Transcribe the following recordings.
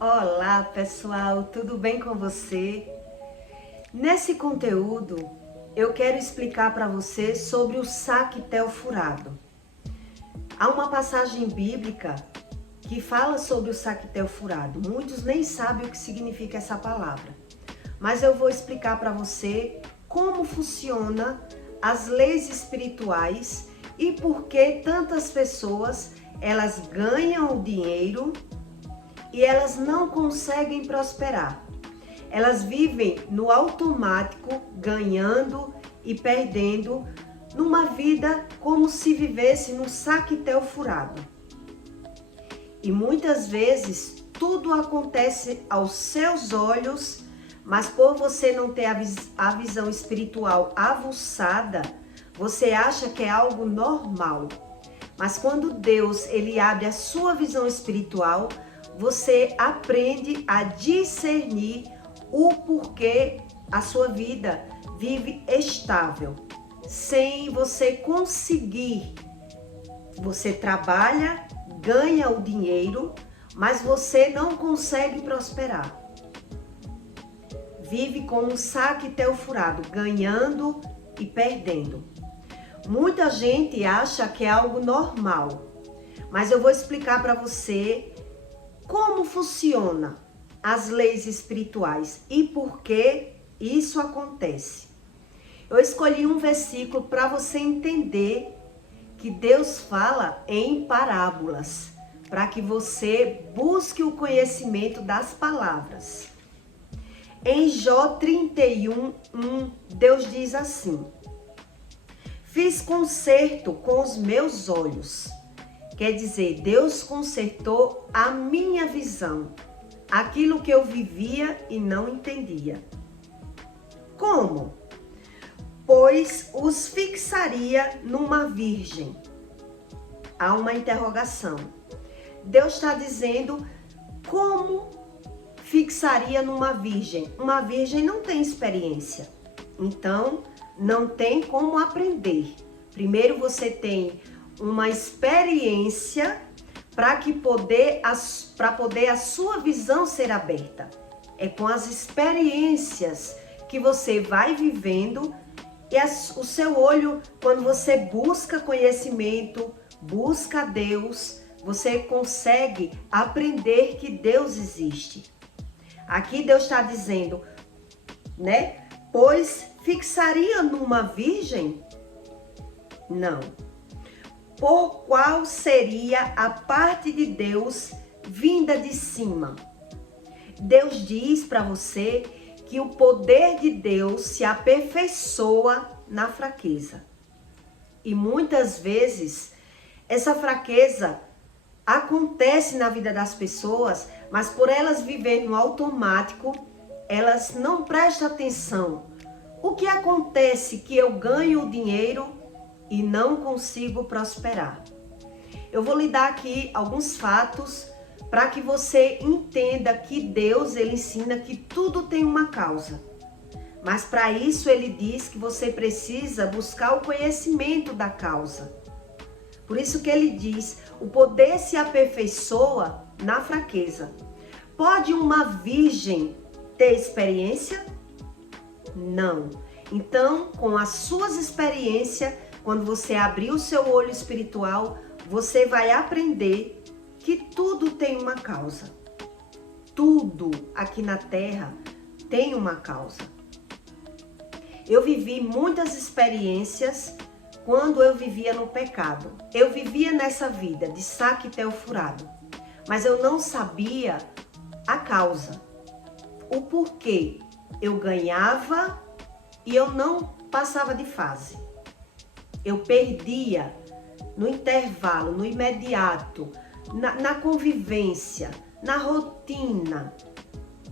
Olá pessoal, tudo bem com você? Nesse conteúdo eu quero explicar para você sobre o saquetel furado. Há uma passagem bíblica que fala sobre o saquetel furado. Muitos nem sabem o que significa essa palavra, mas eu vou explicar para você como funciona as leis espirituais e por que tantas pessoas elas ganham dinheiro e elas não conseguem prosperar. Elas vivem no automático, ganhando e perdendo, numa vida como se vivesse num saquetel furado. E muitas vezes tudo acontece aos seus olhos, mas por você não ter a visão espiritual aguçada, você acha que é algo normal. Mas quando Deus ele abre a sua visão espiritual, você aprende a discernir o porquê a sua vida vive estável, sem você conseguir. Você trabalha, ganha o dinheiro, mas você não consegue prosperar. Vive como um saquetel furado, ganhando e perdendo. Muita gente acha que é algo normal, mas eu vou explicar para você como funciona as leis espirituais e por que isso acontece. Eu escolhi um versículo para você entender que Deus fala em parábolas, para que você busque o conhecimento das palavras. Em Jó 31:1, Deus diz assim: fiz concerto com os meus olhos. Quer dizer, Deus consertou a minha visão, aquilo que eu vivia e não entendia. Como? Pois os fixaria numa virgem. Há uma interrogação. Deus está dizendo como fixaria numa virgem. Uma virgem não tem experiência, então não tem como aprender. Primeiro você tem uma experiência para poder a sua visão ser aberta. É com as experiências que você vai vivendo e o seu olho, quando você busca conhecimento, busca Deus, você consegue aprender que Deus existe. Aqui Deus está dizendo, né? Pois fixaria numa virgem? Não. Por qual seria a parte de Deus vinda de cima? Deus diz para você que o poder de Deus se aperfeiçoa na fraqueza. E muitas vezes essa fraqueza acontece na vida das pessoas, mas por elas viverem no automático, elas não prestam atenção. O que acontece que eu ganho o dinheiro e não consigo prosperar? Eu vou lhe dar aqui alguns fatos para que você entenda que Deus ele ensina que tudo tem uma causa. Mas para isso ele diz que você precisa buscar o conhecimento da causa. Por isso que ele diz, o poder se aperfeiçoa na fraqueza. Pode uma virgem ter experiência? Não. Então, com as suas experiências, quando você abrir o seu olho espiritual, você vai aprender que tudo tem uma causa. Tudo aqui na Terra tem uma causa. Eu vivi muitas experiências quando eu vivia no pecado. Eu vivia nessa vida de saquetel furado, mas eu não sabia a causa, o porquê. Eu ganhava e eu não passava de fase. Eu perdia no intervalo, no imediato, na convivência, na rotina.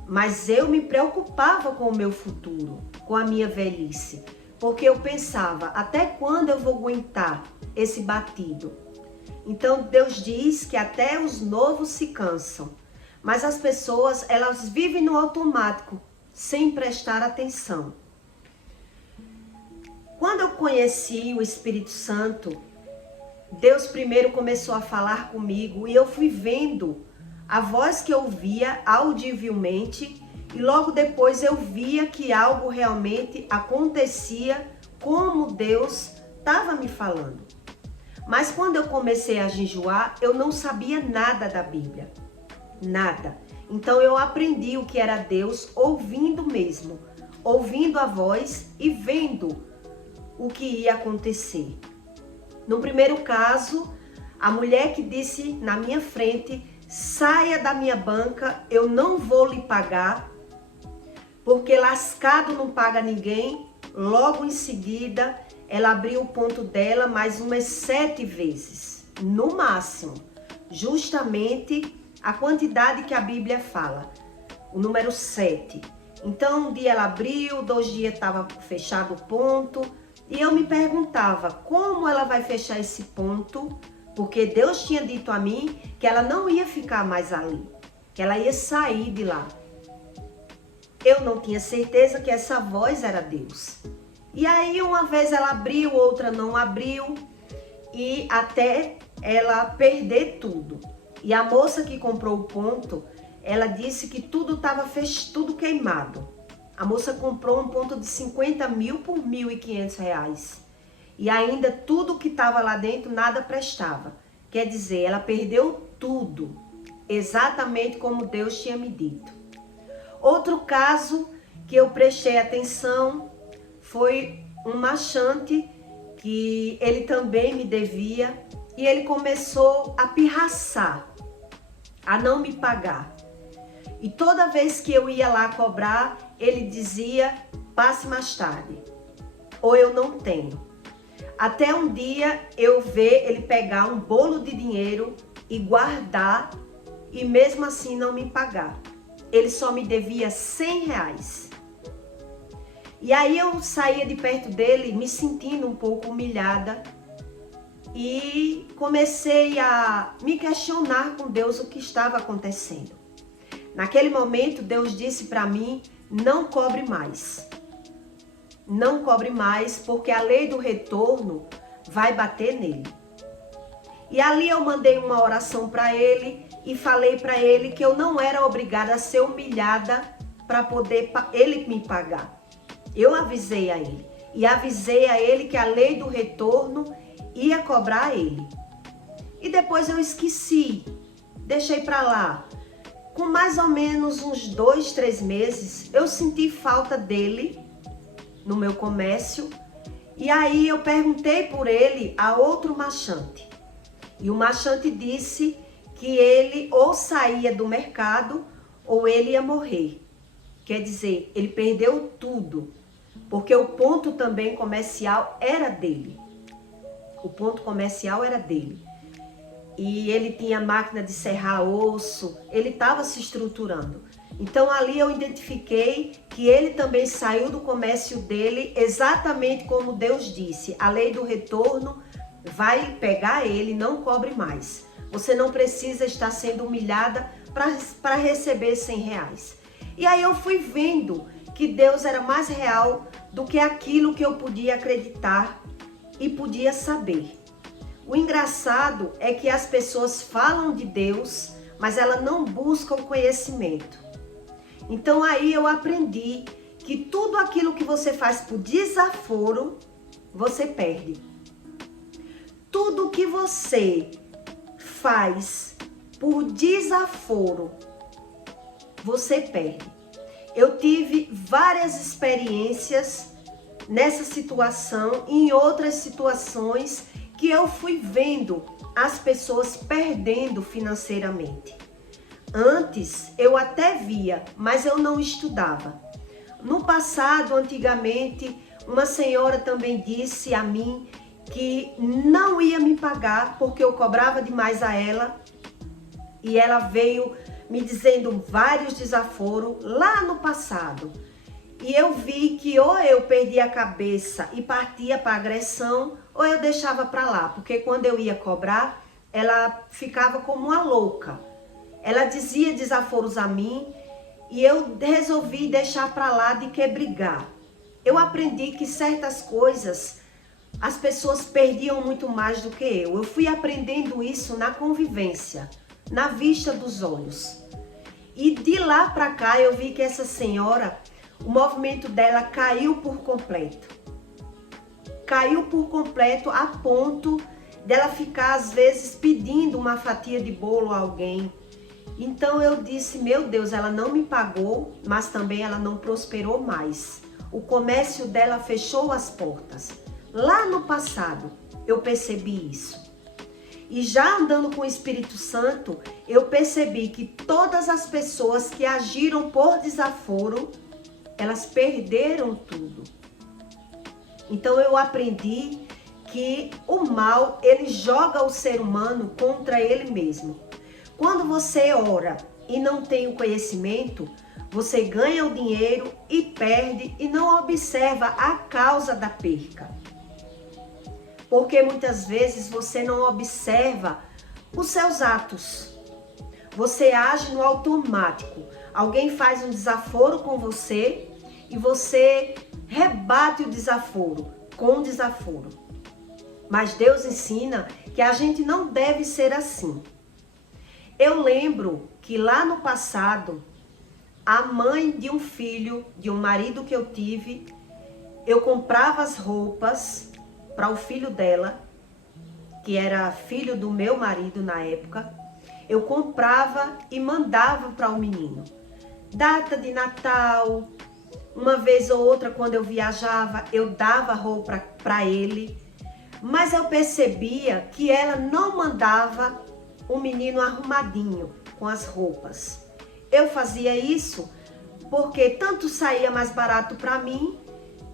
Mas eu me preocupava com o meu futuro, com a minha velhice, porque eu pensava, até quando eu vou aguentar esse batido? Então Deus diz que até os novos se cansam, mas as pessoas elas vivem no automático, sem prestar atenção. Quando eu conheci o Espírito Santo, Deus primeiro começou a falar comigo e eu fui vendo a voz que eu via audivelmente, e logo depois eu via que algo realmente acontecia como Deus estava me falando. Mas quando eu comecei a jejuar, eu não sabia nada da Bíblia. Nada. Então eu aprendi o que era Deus ouvindo mesmo. Ouvindo a voz e vendo o que ia acontecer. No primeiro caso, a mulher que disse na minha frente: saia da minha banca, eu não vou lhe pagar, porque lascado não paga ninguém. Logo em seguida, ela abriu o ponto dela mais umas 7 vezes, no máximo, justamente a quantidade que a Bíblia fala, o número 7. Então, um dia ela abriu, 2 dias estava fechado o ponto, e eu me perguntava como ela vai fechar esse ponto, porque Deus tinha dito a mim que ela não ia ficar mais ali, que ela ia sair de lá. Eu não tinha certeza que essa voz era Deus. E aí uma vez ela abriu, outra não abriu, e até ela perder tudo. E a moça que comprou o ponto, ela disse que tudo estava tudo queimado. A moça comprou um ponto de 50 mil por R$1.500. E ainda tudo que estava lá dentro, nada prestava. Quer dizer, ela perdeu tudo, exatamente como Deus tinha me dito. Outro caso que eu prestei atenção foi um marchante que ele também me devia e ele começou a pirraçar, a não me pagar. E toda vez que eu ia lá cobrar, ele dizia: passe mais tarde, ou eu não tenho. Até um dia eu ver ele pegar um bolo de dinheiro e guardar e mesmo assim não me pagar. Ele só me devia R$100. E aí eu saía de perto dele me sentindo um pouco humilhada e comecei a me questionar com Deus o que estava acontecendo. Naquele momento Deus disse para mim: não cobre mais. Não cobre mais, porque a lei do retorno vai bater nele. E ali eu mandei uma oração para ele e falei para ele que eu não era obrigada a ser humilhada para poder ele me pagar. Eu avisei a ele. E avisei a ele que a lei do retorno ia cobrar ele. E depois eu esqueci. Deixei para lá. Com mais ou menos uns 2, 3 meses, eu senti falta dele no meu comércio. E aí eu perguntei por ele a outro marchante. E o marchante disse que ele ou saía do mercado ou ele ia morrer. Quer dizer, ele perdeu tudo, porque o ponto também comercial era dele. O ponto comercial era dele. E ele tinha máquina de serrar osso, ele estava se estruturando. Então ali eu identifiquei que ele também saiu do comércio dele exatamente como Deus disse. A lei do retorno vai pegar ele, não cobre mais. Você não precisa estar sendo humilhada para receber R$100. E aí eu fui vendo que Deus era mais real do que aquilo que eu podia acreditar e podia saber. O engraçado é que as pessoas falam de Deus, mas elas não buscam conhecimento. Então aí eu aprendi que tudo aquilo que você faz por desaforo, você perde. Tudo que você faz por desaforo, você perde. Eu tive várias experiências nessa situação e em outras situações que eu fui vendo as pessoas perdendo financeiramente. Antes eu até via, mas eu não estudava. No passado, antigamente, uma senhora também disse a mim que não ia me pagar porque eu cobrava demais a ela. E ela veio me dizendo vários desaforos lá no passado. E eu vi que ou eu perdia a cabeça e partia para agressão, ou eu deixava para lá. Porque quando eu ia cobrar, ela ficava como uma louca. Ela dizia desaforos a mim e eu resolvi deixar para lá de que brigar. Eu aprendi que certas coisas as pessoas perdiam muito mais do que eu. Eu fui aprendendo isso na convivência. na vista dos olhos. E de lá para cá eu vi que essa senhora, o movimento dela caiu por completo. Caiu por completo a ponto dela ficar às vezes pedindo uma fatia de bolo a alguém. Então eu disse, meu Deus, ela não me pagou, mas também ela não prosperou mais. O comércio dela fechou as portas. Lá no passado eu percebi isso. E já andando com o Espírito Santo, eu percebi que todas as pessoas que agiram por desaforo, elas perderam tudo. Então eu aprendi que o mal, ele joga o ser humano contra ele mesmo. Quando você ora e não tem o conhecimento, você ganha o dinheiro e perde e não observa a causa da perca. Porque muitas vezes você não observa os seus atos. Você age no automático. Alguém faz um desaforo com você e você rebate o desaforo com desaforo. Mas Deus ensina que a gente não deve ser assim. Eu lembro que lá no passado, a mãe de um filho, de um marido que eu tive, eu comprava as roupas para o filho dela, que era filho do meu marido na época. Eu comprava e mandava para o menino. Data de Natal, uma vez ou outra quando eu viajava, eu dava roupa para ele. Mas eu percebia que ela não mandava o menino arrumadinho com as roupas. Eu fazia isso porque tanto saía mais barato para mim,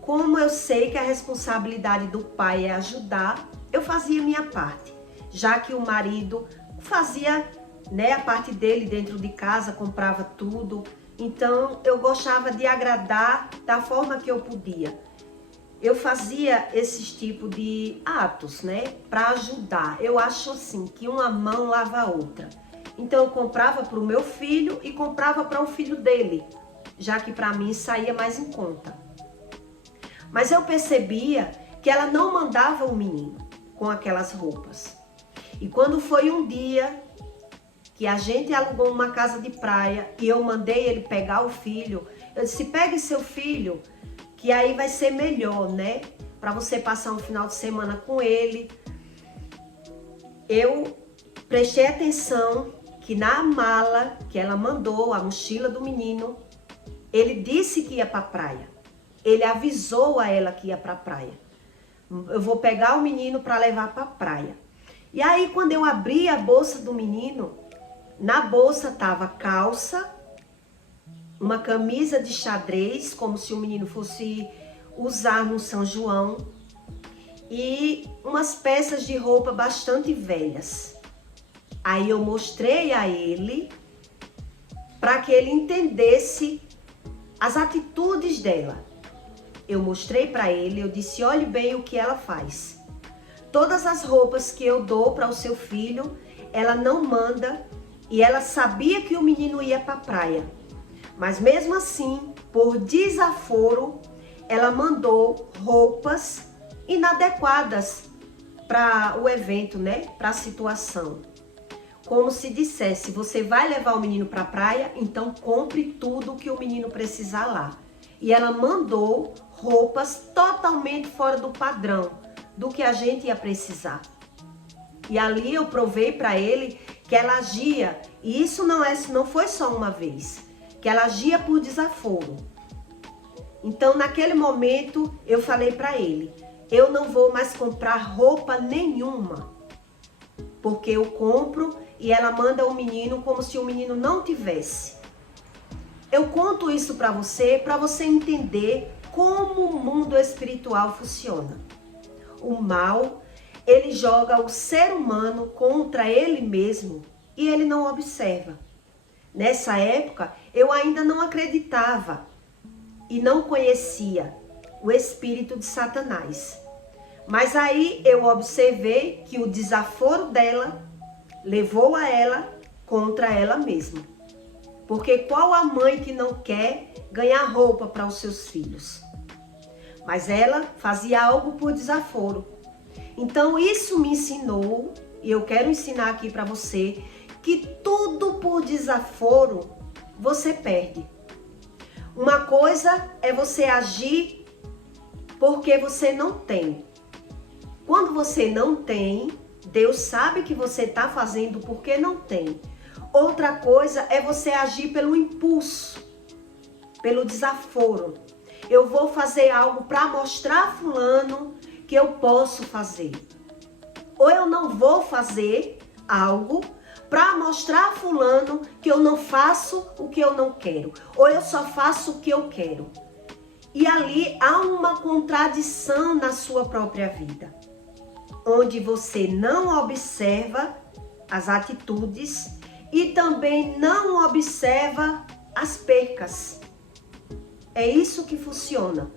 como eu sei que a responsabilidade do pai é ajudar, eu fazia minha parte. Já que o marido fazia, a parte dele dentro de casa, comprava tudo. Então eu gostava de agradar da forma que eu podia. Eu fazia esses tipos de atos, para ajudar. Eu acho assim, que uma mão lava a outra. Então eu comprava para o meu filho e comprava para o filho dele, já que para mim saía mais em conta. Mas eu percebia que ela não mandava o menino com aquelas roupas. E quando foi um dia que a gente alugou uma casa de praia e eu mandei ele pegar o filho, eu disse, pegue seu filho, que aí vai ser melhor, para você passar um final de semana com ele. Eu prestei atenção que na mala que ela mandou, a mochila do menino, ele disse que ia para a praia. Ele avisou a ela que ia para a praia. Eu vou pegar o menino para levar para a praia. E aí quando eu abri a bolsa do menino, na bolsa tava calça, uma camisa de xadrez, como se o menino fosse usar no São João, e umas peças de roupa bastante velhas. Aí eu mostrei a ele para que ele entendesse as atitudes dela. Eu mostrei para ele, eu disse, olhe bem o que ela faz. Todas as roupas que eu dou para o seu filho, ela não manda, e ela sabia que o menino ia para a praia. Mas mesmo assim, por desaforo, ela mandou roupas inadequadas para o evento, para a situação. Como se dissesse, você vai levar o menino para a praia, então compre tudo que o menino precisar lá. E ela mandou roupas totalmente fora do padrão, do que a gente ia precisar. E ali eu provei para ele que ela agia, e isso não foi só uma vez, que ela agia por desaforo. Então naquele momento eu falei para ele, eu não vou mais comprar roupa nenhuma, porque eu compro e ela manda o menino como se o menino não tivesse. Eu conto isso para você entender como o mundo espiritual funciona. O mal, ele joga o ser humano contra ele mesmo e ele não observa. Nessa época, eu ainda não acreditava e não conhecia o espírito de Satanás. Mas aí eu observei que o desaforo dela levou a ela contra ela mesma. Porque qual a mãe que não quer ganhar roupa para os seus filhos? Mas ela fazia algo por desaforo. Então isso me ensinou, e eu quero ensinar aqui para você, que tudo por desaforo você perde. Uma coisa é você agir porque você não tem. Quando você não tem, Deus sabe que você está fazendo porque não tem. Outra coisa é você agir pelo impulso, pelo desaforo. Eu vou fazer algo para mostrar a fulano que eu posso fazer. Ou eu não vou fazer algo para mostrar a fulano que eu não faço o que eu não quero. Ou eu só faço o que eu quero. E ali há uma contradição na sua própria vida, onde você não observa as atitudes e também não observa as percas. É isso que funciona.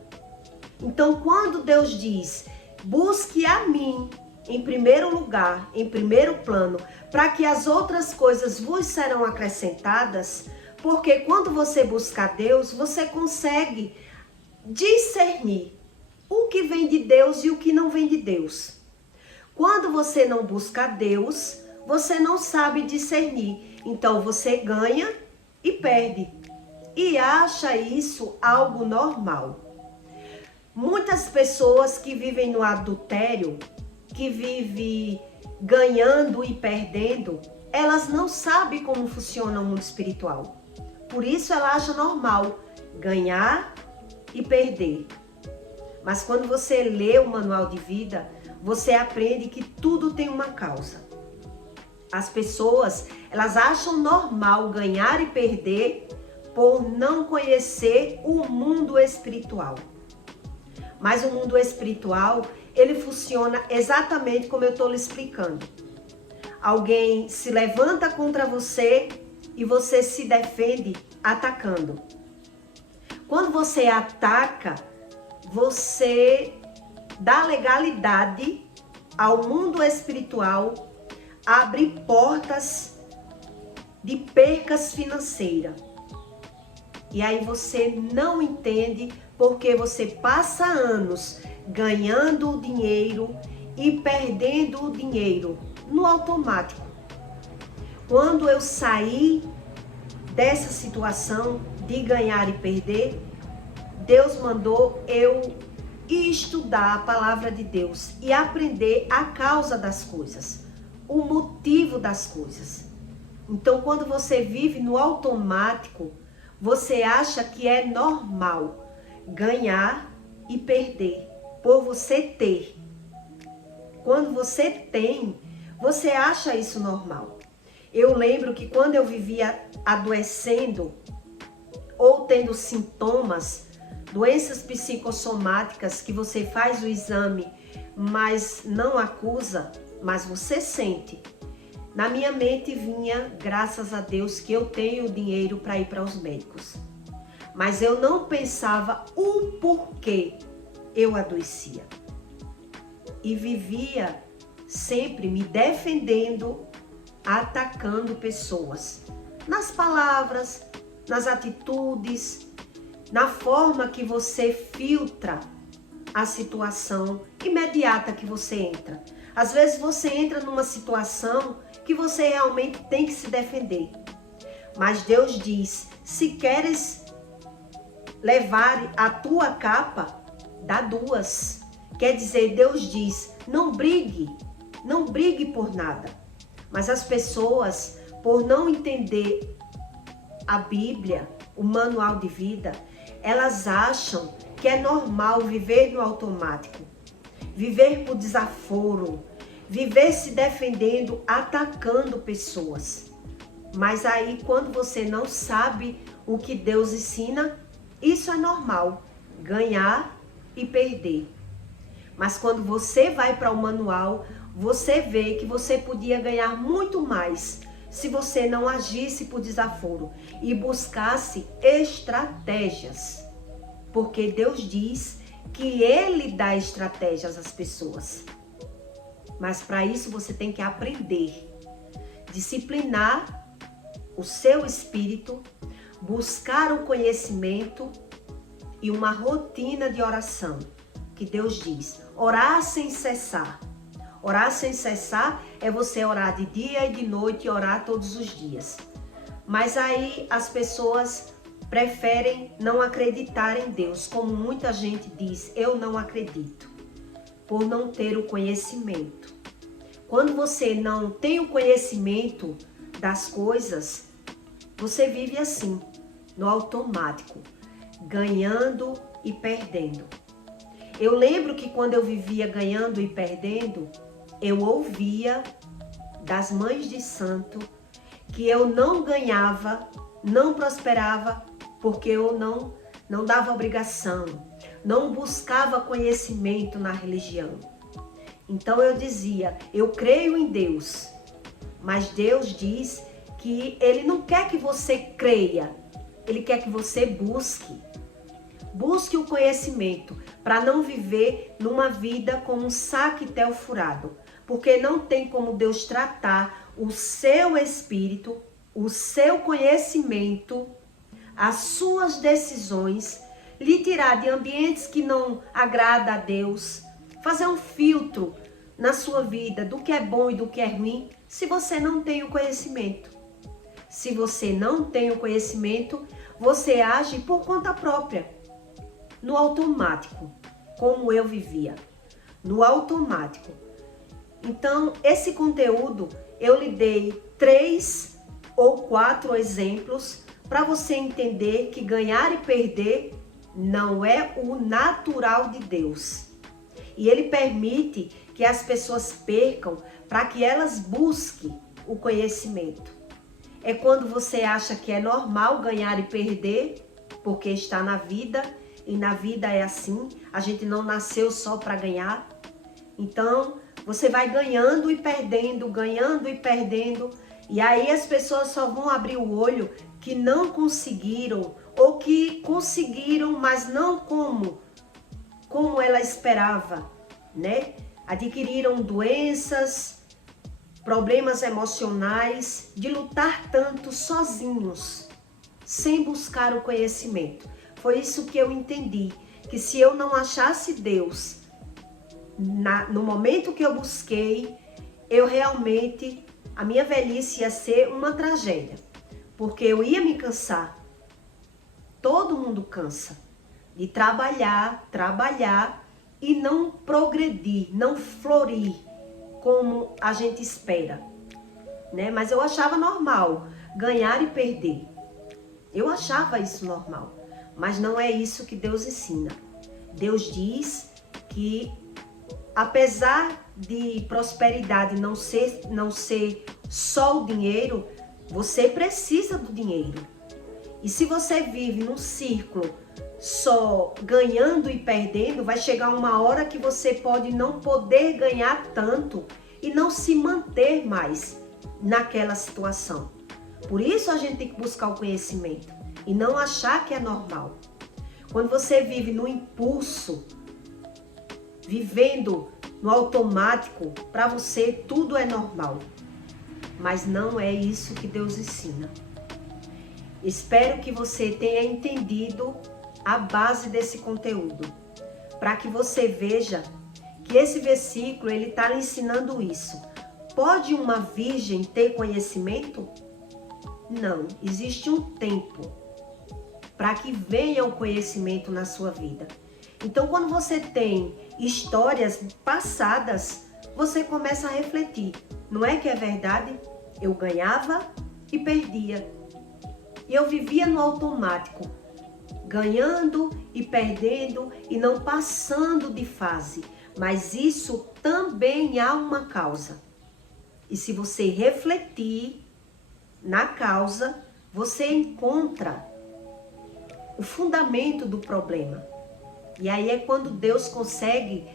Então, quando Deus diz, busque a mim em primeiro lugar, em primeiro plano, para que as outras coisas vos serão acrescentadas, porque quando você busca Deus, você consegue discernir o que vem de Deus e o que não vem de Deus. Quando você não busca Deus, você não sabe discernir. Então você ganha e perde. E acha isso algo normal. Muitas pessoas que vivem no adultério, que vivem ganhando e perdendo, elas não sabem como funciona o mundo espiritual. Por isso ela acha normal ganhar e perder. Mas quando você lê o manual de vida, você aprende que tudo tem uma causa. As pessoas, elas acham normal ganhar e perder por não conhecer o mundo espiritual. Mas o mundo espiritual, ele funciona exatamente como eu estou lhe explicando. Alguém se levanta contra você e você se defende atacando. Quando você ataca, você dá legalidade ao mundo espiritual, abre portas de percas financeiras. E aí você não entende porque você passa anos ganhando o dinheiro e perdendo o dinheiro no automático. Quando eu saí dessa situação de ganhar e perder, Deus mandou eu estudar a palavra de Deus e aprender a causa das coisas, o motivo das coisas. Então, quando você vive no automático, você acha que é normal ganhar e perder por você ter. Quando você tem, você acha isso normal. Eu lembro que quando eu vivia adoecendo ou tendo sintomas, doenças psicossomáticas que você faz o exame, mas não acusa, mas você sente. Na minha mente vinha, graças a Deus, que eu tenho dinheiro para ir para os médicos. Mas eu não pensava o porquê eu adoecia. E vivia sempre me defendendo, atacando pessoas. Nas palavras, nas atitudes, na forma que você filtra a situação imediata que você entra. Às vezes você entra numa situação que você realmente tem que se defender. Mas Deus diz, se queres levar a tua capa, dá duas. Quer dizer, Deus diz, não brigue por nada. Mas as pessoas, por não entender a Bíblia, o manual de vida, elas acham que é normal viver no automático, viver por desaforo, viver se defendendo, atacando pessoas. Mas aí, quando você não sabe o que Deus ensina, isso é normal, ganhar e perder. Mas quando você vai para o manual, você vê que você podia ganhar muito mais se você não agisse por desaforo e buscasse estratégias. Porque Deus diz que Ele dá estratégias às pessoas. Mas para isso você tem que aprender, disciplinar o seu espírito, buscar o conhecimento e uma rotina de oração. Que Deus diz, orar sem cessar. Orar sem cessar é você orar de dia e de noite e orar todos os dias. Mas aí as pessoas preferem não acreditar em Deus, como muita gente diz, eu não acredito, por não ter o conhecimento. Quando você não tem o conhecimento das coisas, você vive assim, no automático, ganhando e perdendo. Eu lembro que quando eu vivia ganhando e perdendo, eu ouvia das mães de santo que eu não ganhava, não prosperava, porque eu não dava obrigação, não buscava conhecimento na religião. Então eu dizia, eu creio em Deus, mas Deus diz que Ele não quer que você creia, Ele quer que você busque. Busque o conhecimento para não viver numa vida como um saquetel furado, porque não tem como Deus tratar o seu espírito, o seu conhecimento, as suas decisões, lhe tirar de ambientes que não agrada a Deus, fazer um filtro na sua vida do que é bom e do que é ruim, se você não tem o conhecimento. Se você não tem o conhecimento, você age por conta própria, no automático, como eu vivia, no automático. Então, esse conteúdo, eu lhe dei 3 ou 4 exemplos para você entender que ganhar e perder não é o natural de Deus. E Ele permite que as pessoas percam para que elas busquem o conhecimento. É quando você acha que é normal ganhar e perder, porque está na vida, e na vida é assim, a gente não nasceu só para ganhar. Então, você vai ganhando e perdendo, e aí as pessoas só vão abrir o olho que não conseguiram, ou que conseguiram, mas não como ela esperava, né? Adquiriram doenças, problemas emocionais, de lutar tanto sozinhos, sem buscar o conhecimento. Foi isso que eu entendi, que se eu não achasse Deus no momento que eu busquei, eu realmente, a minha velhice ia ser uma tragédia, porque eu ia me cansar. Todo mundo cansa de trabalhar e não progredir, não florir como a gente espera, né? Mas eu achava normal ganhar e perder. Eu achava isso normal, mas não é isso que Deus ensina. Deus diz que apesar de prosperidade não ser só o dinheiro, você precisa do dinheiro. E se você vive num círculo só ganhando e perdendo, vai chegar uma hora que você pode não poder ganhar tanto e não se manter mais naquela situação. Por isso a gente tem que buscar o conhecimento e não achar que é normal. Quando você vive no impulso, vivendo no automático, para você tudo é normal. Mas não é isso que Deus ensina. Espero que você tenha entendido a base desse conteúdo, para que você veja que esse versículo ele está ensinando isso. Pode uma virgem ter conhecimento? Não, existe um tempo para que venha o conhecimento na sua vida. Então, quando você tem histórias passadas, você começa a refletir. Não é que é verdade? Eu ganhava e perdia. E eu vivia no automático, ganhando e perdendo e não passando de fase. Mas isso também há uma causa. E se você refletir na causa, você encontra o fundamento do problema. E aí é quando Deus consegue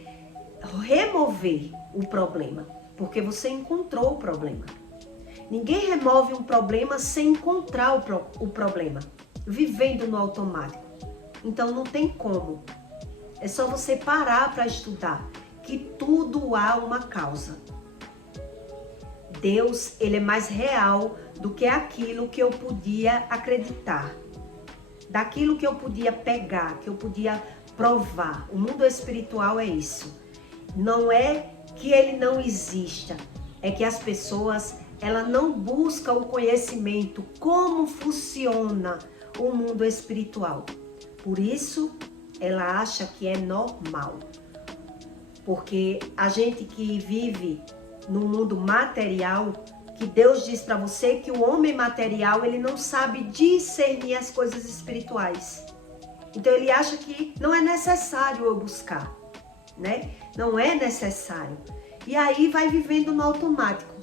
remover o problema, porque você encontrou o problema. Ninguém remove um problema sem encontrar o problema, vivendo no automático. Então não tem como. É só você parar para estudar, que tudo há uma causa. Deus, ele é mais real do que aquilo que eu podia acreditar, daquilo que eu podia pegar, que eu podia provar. O mundo espiritual é isso. Não é que ele não exista, é que as pessoas, ela não buscam o conhecimento, como funciona o mundo espiritual. Por isso, ela acha que é normal. Porque a gente que vive no mundo material, que Deus diz para você que o homem material, ele não sabe discernir as coisas espirituais. Então ele acha que não é necessário eu buscar, né? Não é necessário. E aí vai vivendo no automático,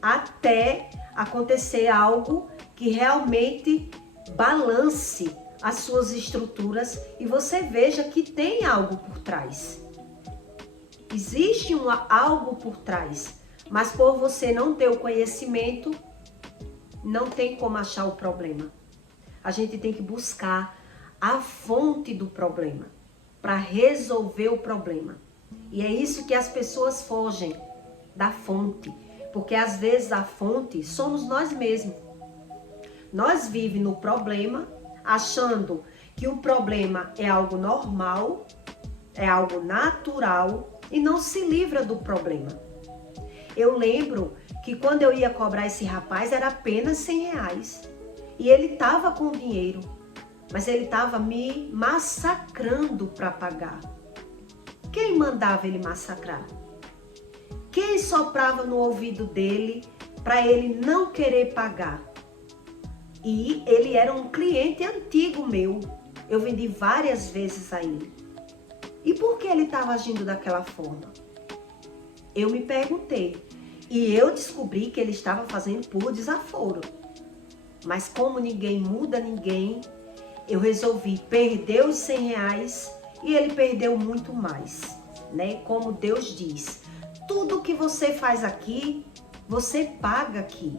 até acontecer algo que realmente balance as suas estruturas e você veja que tem algo por trás. Existe algo por trás, mas por você não ter o conhecimento, não tem como achar o problema. A gente tem que buscar a fonte do problema para resolver o problema. E é isso que as pessoas fogem da fonte, porque às vezes a fonte somos nós mesmos. Nós vivemos no problema, achando que o problema é algo normal, é algo natural e não se livra do problema. Eu lembro que quando eu ia cobrar esse rapaz era apenas R$100 e ele estava com dinheiro, mas ele estava me massacrando para pagar. Quem mandava ele massacrar? Quem soprava no ouvido dele para ele não querer pagar? E ele era um cliente antigo meu. Eu vendi várias vezes a ele. E por que ele estava agindo daquela forma? Eu me perguntei. E eu descobri que ele estava fazendo por desaforo. Mas como ninguém muda ninguém, eu resolvi perder os R$100 e ele perdeu muito mais, né? Como Deus diz, tudo que você faz aqui, você paga aqui.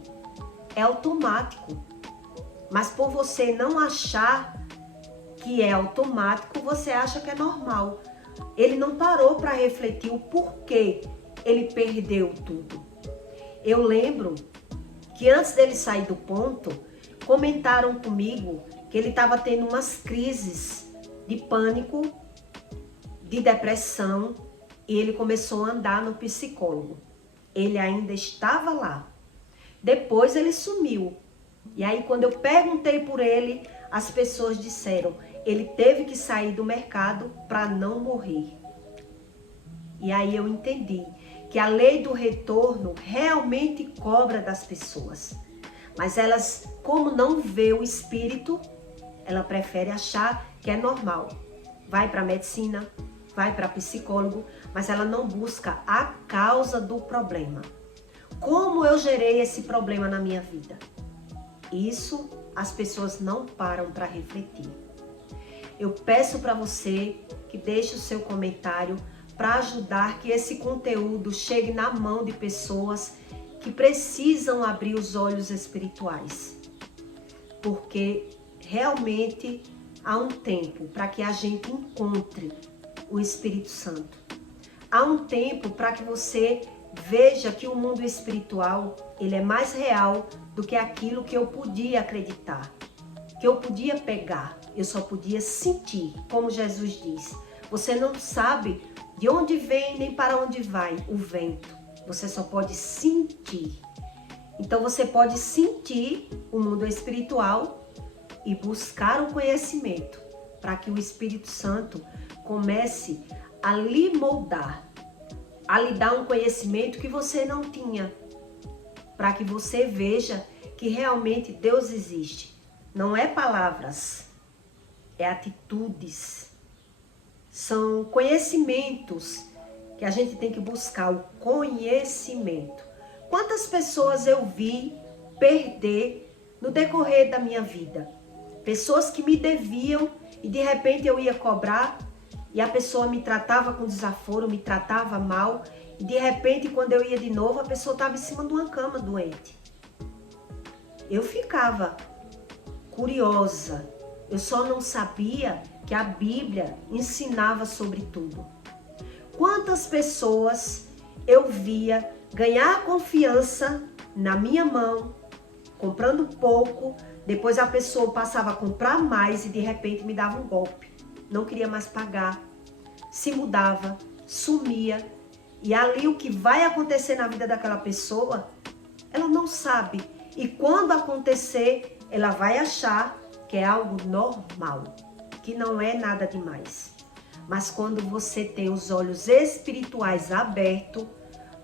É automático. Mas por você não achar que é automático, você acha que é normal. Ele não parou para refletir o porquê ele perdeu tudo. Eu lembro que antes dele sair do ponto, comentaram comigo que ele estava tendo umas crises de pânico, de depressão, e ele começou a andar no psicólogo. Ele ainda estava lá. Depois ele sumiu. E aí quando eu perguntei por ele, as pessoas disseram, ele teve que sair do mercado para não morrer. E aí eu entendi que a lei do retorno realmente cobra das pessoas. Mas elas, como não vê o espírito, ela prefere achar que é normal. Vai para a medicina, vai para psicólogo, mas ela não busca a causa do problema. Como eu gerei esse problema na minha vida? Isso as pessoas não param para refletir. Eu peço para você que deixe o seu comentário para ajudar que esse conteúdo chegue na mão de pessoas que precisam abrir os olhos espirituais. Porque realmente há um tempo para que a gente encontre o Espírito Santo. Há um tempo para que você veja que o mundo espiritual, ele é mais real do que aquilo que eu podia acreditar, que eu podia pegar, eu só podia sentir, como Jesus diz. Você não sabe de onde vem nem para onde vai o vento, você só pode sentir. Então você pode sentir o mundo espiritual e buscar o conhecimento para que o Espírito Santo comece a lhe moldar, a lhe dar um conhecimento que você não tinha, para que você veja que realmente Deus existe. Não é palavras, é atitudes, são conhecimentos que a gente tem que buscar, o conhecimento. Quantas pessoas eu vi perder no decorrer da minha vida? Pessoas que me deviam e de repente eu ia cobrar e a pessoa me tratava com desaforo, me tratava mal e de repente quando eu ia de novo a pessoa estava em cima de uma cama doente. Eu ficava curiosa, eu só não sabia que a Bíblia ensinava sobre tudo. Quantas pessoas eu via ganhar confiança na minha mão, comprando pouco, depois a pessoa passava a comprar mais e de repente me dava um golpe. Não queria mais pagar, se mudava, sumia E ali o que vai acontecer na vida daquela pessoa, ela não sabe. E quando acontecer, ela vai achar que é algo normal, que não é nada demais. Mas quando você tem os olhos espirituais abertos,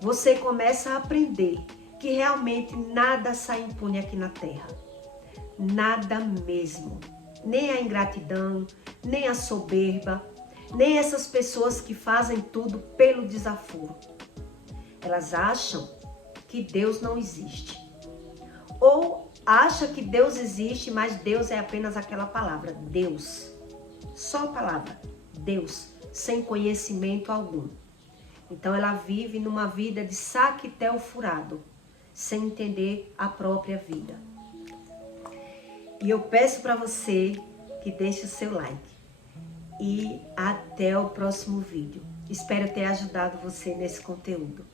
você começa a aprender que realmente nada sai impune aqui na Terra. Nada mesmo. Nem a ingratidão, nem a soberba, nem essas pessoas que fazem tudo pelo desaforo. Elas acham que Deus não existe. Ou acha que Deus existe, mas Deus é apenas aquela palavra, Deus. Só a palavra, Deus, sem conhecimento algum. Então ela vive numa vida de saquetel furado, sem entender a própria vida. E eu peço para você que deixe o seu like. E até o próximo vídeo. Espero ter ajudado você nesse conteúdo.